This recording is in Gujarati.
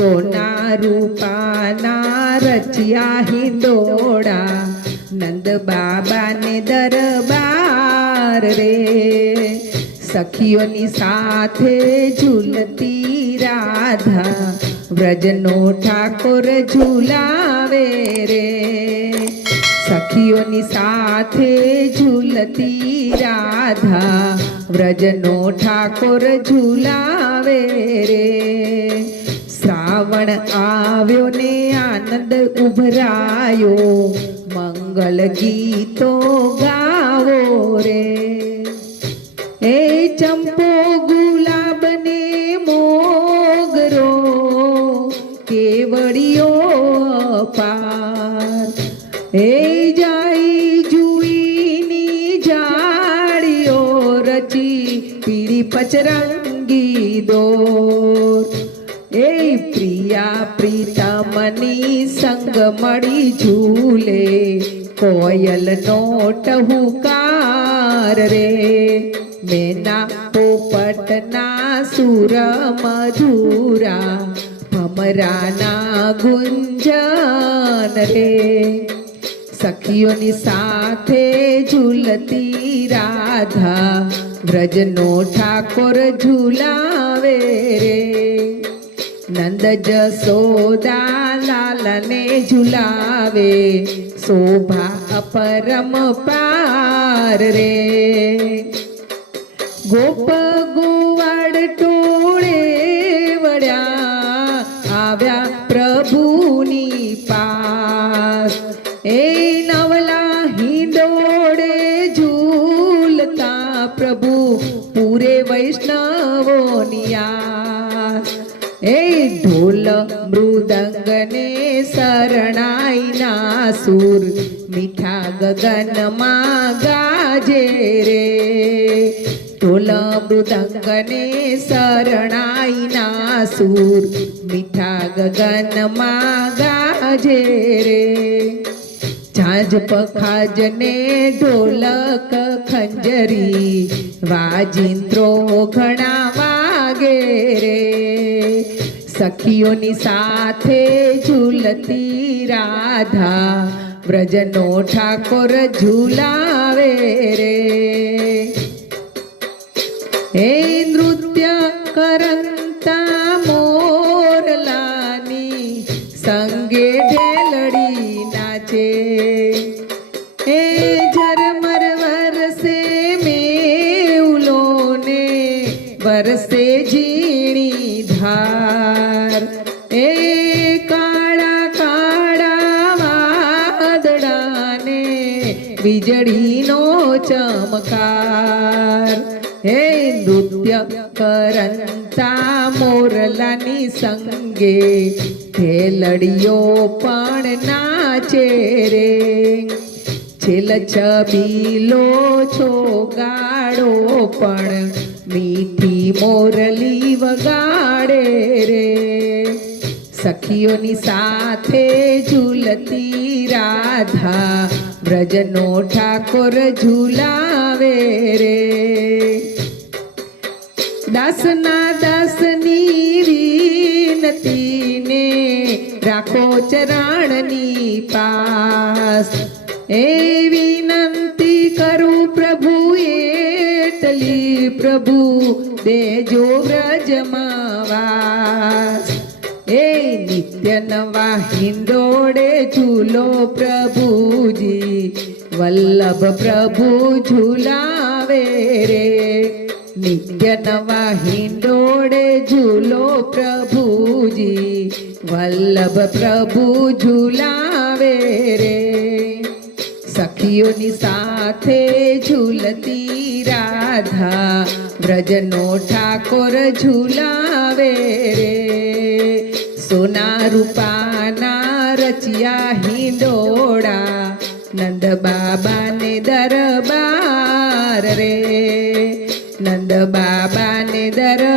સોના રૂપાના રચ્યા હિંડોળા, નંદ બાબાને દરબાર રે. સખીઓની સાથે ઝૂલતી રાધા, વ્રજનો ઠાકોર ઝૂલાવે રે. સખીઓની સાથે ઝૂલતી રાધા, વ્રજનો ઠાકોર ઝૂલાવે રે. શ્રાવણ આવ્યો ને આનંદ ઉભરાયો, મંગલ ગીતો ગાવો રે. એ ચંપો ગુલાબ ને મોગરો, કેવડિયો પાર. એ જાય જુઈની જાળીઓ, રચી પીળી પચરંગી દોર. એ પ્રિયા પ્રીતમની સંગ મળી ઝૂલે, કોયલનો ટહુકાર રે. મેના પોપટના સુર મધુરા, ભમરાના ગુંજન રે. સખીઓની સાથે ઝૂલતી રાધા, વ્રજનો ઠાકોર ઝૂલાવે રે. નંદ જસોદા લાલને ઝૂલાવે, શોભા અપરમ પાર રે. ગોપ ગોવાડ ટોળે વળ્યા, આવ્યા પ્રભુની પાસ. એ નવલા હિંડોળે ઝૂલતા, પ્રભુ પૂરે વૈષ્ણવોની આસ. એ ઢોલ મૃદંગને શરણાઈના સૂર, મીઠા ગગનમાં ગાજે રે. ઢોલ મૃદંગને શરણાઈના સૂર, મીઠા ગગનમાં ગાજે રે. ઝાંઝ પખાજને ઢોલક ખંજરી, વાજિંત્રો ઘણા વાગે રે. સખીઓની સાથે ઝૂલતી રાધા, વ્રજનો ઠાકોર ઝૂલાવે રે. હે નૃત્ય કરંતા મોરલાની, સંગે ઢેલડી નાચે. એ ઝરમર વરસે મેઉલોને, વરસે ઝીણી ધાર. એ કાળા કાળા વાદળાને, વીજળીનો ચમકાર. હે નૃત્ય કરંતા મોરલાની સંગે, ઢેલડીઓ પણ નાચે રે. છેલ છબીલો છો ગાડો પણ, મીઠી મોરલી વગાડે રે. સખીઓની સાથે ઝૂલતી રાધા, વ્રજનો ઠાકોર ઝૂલાવે રે. દાસના દાસની વિનતીને, રાખો ચરણની પાસ. એ વિનંતી કરું પ્રભુ એટલી, પ્રભુ દેજો વ્રજમાં વાસ. એ નિત્ય નવા હિંડોળે ઝૂલો પ્રભુજી, વલ્લભ પ્રભુ ઝૂલાવે રે. નિત્ય નવા હિંડોળે ઝૂલો પ્રભુજી, વલ્લભ પ્રભુ ઝૂલાવે રે. સખીઓની સાથે ઝૂલતી રાધા, વ્રજનો ઠાકોર ઝૂલાવે રે. સોના રૂપાના રચ્યા હિંડોળા, નંદ બાબાને દરબાર રે. નંદ બાબાને દરબાર